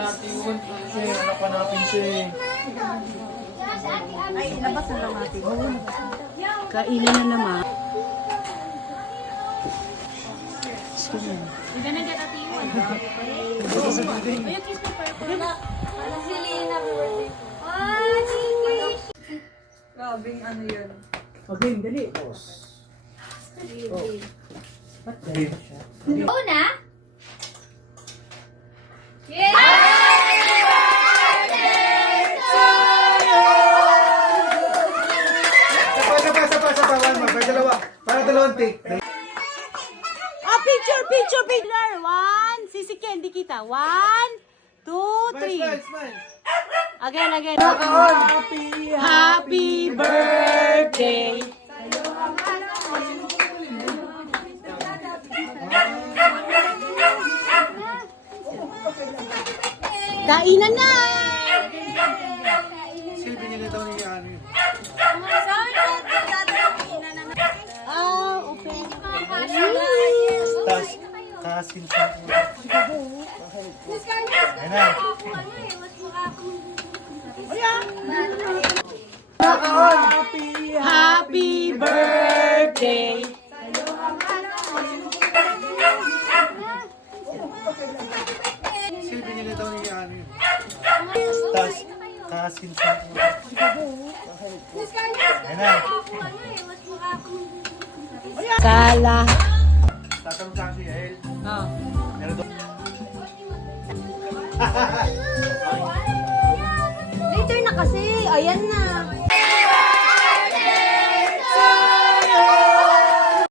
natin yun. Kasi napanapin siya eh. Ay, labas na lang natin. Kainin na naman. You're gonna get a T1. Will you kiss me purple? Si Lina, birthday ko. Grabing ano yun. Okay, dali. Una? Yay! Sapa. One more. Para dalawa. Para dalawang take. Picture. One. Sisi Candy kita. 1, 2, 3. Smile. Again. Happy. Happy birthday. Kainan na. Silbi niya na daw niya ano yun. Open. Tapos, kasin siya. Ayun na. Happy birthday. Silbi niya na daw niya ano yun. Tapos, kasin siya. Ayun na. Sala. Tatanong sa akin si El. Meron daw. Later na kasi. Ayan na.